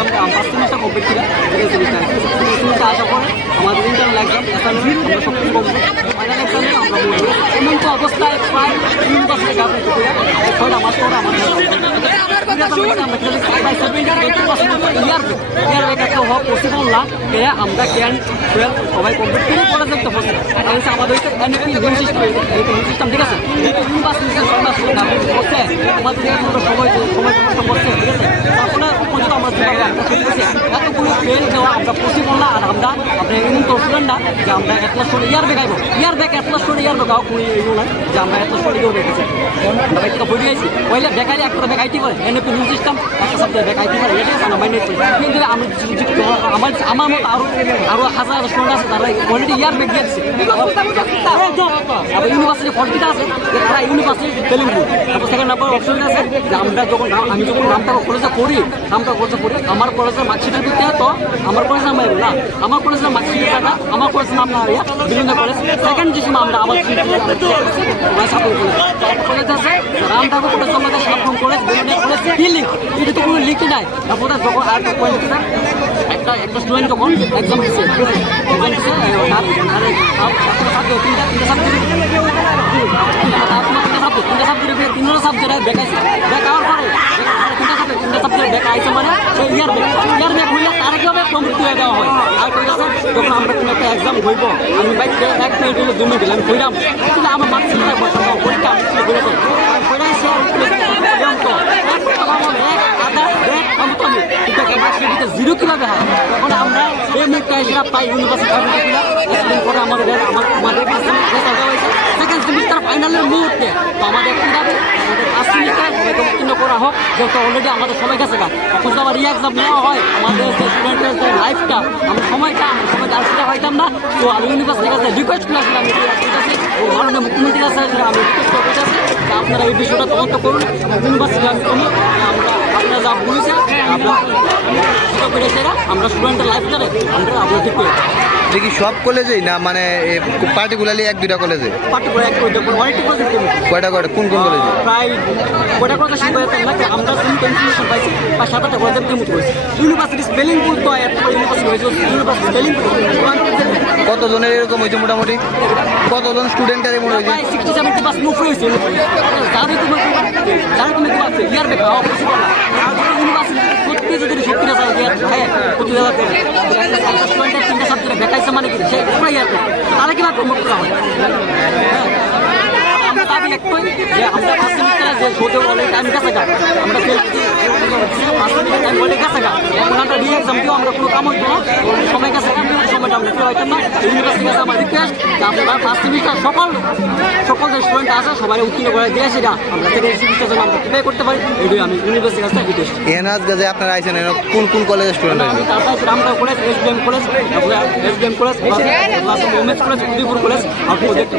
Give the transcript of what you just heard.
Exam পাঁচ semester complete করে second semester second semester আসার পরে আমাদের ইন্টারনাল এক্সাম অ্যাসাইনমেন্ট আমরা সব কিছু আমরা বলব এমন তো অবস্থায় প্রায় আমাদের সিস্টেম ঠিক আছে? আমাদের সময় সময় তারপরে করছি এতগুলো ফেল আমরা পসিবল না আর আমরা আমরা এমন স্টুডেন্ট না যে আমরা এক লাখ করে ইয়ার বেগাইবো ইয়ার ব্যাগ এক লাখ করে ইয়ার বেগাও কোনো এগুলো না যে আমরা এক লাখ করে কেউ বেগেছি আমরা একটা বই দিয়েছি ওইলে বেকারি একটা bag IT NP new system, একটা সপ্তাহে ব্যাগ আইটি এটা আমরা মাইন্ড করি। কিন্তু আমি আমার আমার মতো আরও আরও হাজার হাজার স্টুডেন্ট আছে, তারা অলরেডি ইয়ার ব্যাগ দিয়েছে আবার ইউনিভার্সিটি ফলটিটা আছে, যে তারা ইউনিভার্সিটি তেলেঙ্গু তারপর সেকেন্ড নাম্বার অপশন আছে, যে আমরা যখন আমি যখন নামটা কলেজে পড়ি, নামটা কলেজে পড়ি, আমার কলেজের মার্কশিটের ভিত্তি তো আমার কলেজের নাম আইবো না আমার কলেজের মার্কশিটের টাকা আমার কলেজের নাম না হইয়া বিভিন্ন কলেজ সেকেন্ড যে সময় আমরা আমার সাপোর্ট কলেজ কলেজ আছে রামদাগো কলেজ আমাদের সাপোর্ট কলেজ বিভিন্ন কলেজ কি লিঙ্ক এটা তো কোনো লিঙ্ক নাই তারপরে যখন আর একটা পয়েন্ট কি একটা একটা স্টুডেন্ট যখন এক্সাম দিচ্ছে এক্সাম দিচ্ছে আর ছাত্র তিনটা সাবজেক্ট তিনটা সাবজেক্ট তিনটা সাবজেক্ট তিনটা সাবজেক্ট বেকাইছে বেকার আইছে মানে সেই ইয়ার ব্যাক ইয়ার ব্যাক হইলে তার কীভাবে প্রমুক্তি হয়ে দেওয়া হয়। আর কই আছে, যখন আমরা কোনো একটা এক্সাম হইব, আমি বাইক এক মিনিট হইলে, দুই মিনিট আমি কইরাম কিন্তু আমার মার্কস পরীক্ষা আমি মার্কসের ভিতরে জিরো কীভাবে হয়? তখন আমরা এই মুখটা পাই ইউনিভার্সিটি স্টুডেন্ট আমাদের আমাদের কাছে রেজাল্ট হয়েছে সেকেন্ড সেমিস্টার ফাইনালের মুহূর্তে তো আমাদের কীভাবে আমাদের সেমিস্টার উত্তীর্ণ করা হোক। যেহেতু অলরেডি আমাদের সবাই গেছে গা তখন তো আবার রি এক্সাম নেওয়া হয়। আমাদের যে স্টুডেন্টের যে লাইফটা আমার সময়টা আমার সময়টা আসলে হইতাম না। তো আমি ইউনিভার্সিটির কাছে রিকোয়েস্ট করেছিলাম আমি কাছে মুখ্যমন্ত্রীর কাছে আমি রিকোয়েস্ট করতে আপনারা এই বিষয়টা তদন্ত করুন। ইউনিভার্সিটি আমি করি আমরা আপনারা যা বলেছে আমরা আমরা স্টুডেন্টের লাইফটারে আমরা আমরা ঠিক করে এটা কি সব কলেজেই না মানে পার্টিকুলারলি এক দুইটা কলেজে কয়টা কয়টা কোন কোন কলেজে প্রায় কটা কথা শিখব না আমরা কিন্তু ইনফরমেশন পাইছি বা সাত আটটা প্রজেক্ট দিয়ে মুখ ইউনিভার্সিটি স্পেলিং ভুল তো এত ইউনিভার্সিটি হয়েছে ইউনিভার্সিটি স্পেলিং কতজনের এরকম হয়েছে মোটামুটি? কতজন স্টুডেন্টের এমন হয়েছে? প্রায় সিক্সটি সেভেন্টি পার্সেন্ট মুখ হয়েছে যাদের তুমি যারা তুমি তোমার ইয়ার বেকা হওয়া পসিবল না। ইউনিভার্সিটি সত্যি যদি সত্যি না ইয়ার হ্যাঁ প্রতি হাজার স্টুডেন্টের তিনটা সাবজেক্টে বেকাইছে মানে কি সে পুরো ইয়ার তারা কীভাবে প্রমোট করা হয় হ্যাঁ আমরা দাবি একটাই যে আমরা ফার্স্ট টাইম গেছে গা আমরা টাইম দিও কোনো কাম হইতো না। সময় গেছে সময়টা আমরা ফেল হইতাম না ইউনিভার্সিটি কাছে আমার রিকোয়েস্ট আপনারা ফার্স্ট সেমিস্টার সকল সকল যে স্টুডেন্ট আছে সবাই উত্তীর্ণ করে দিয়ে সেটা আমরা সেকেন্ড সেমিস্টার জন্য আমরা প্রিপেয়ার করতে পারি। এইটাই আমি ইউনিভার্সিটির কাছে রিকোয়েস্ট যে আপনারা আইছেন কোন কোন কলেজের স্টুডেন্ট হয়েছে তারপরে college S college S college women's college Udaipur college আর প্রজেক্ট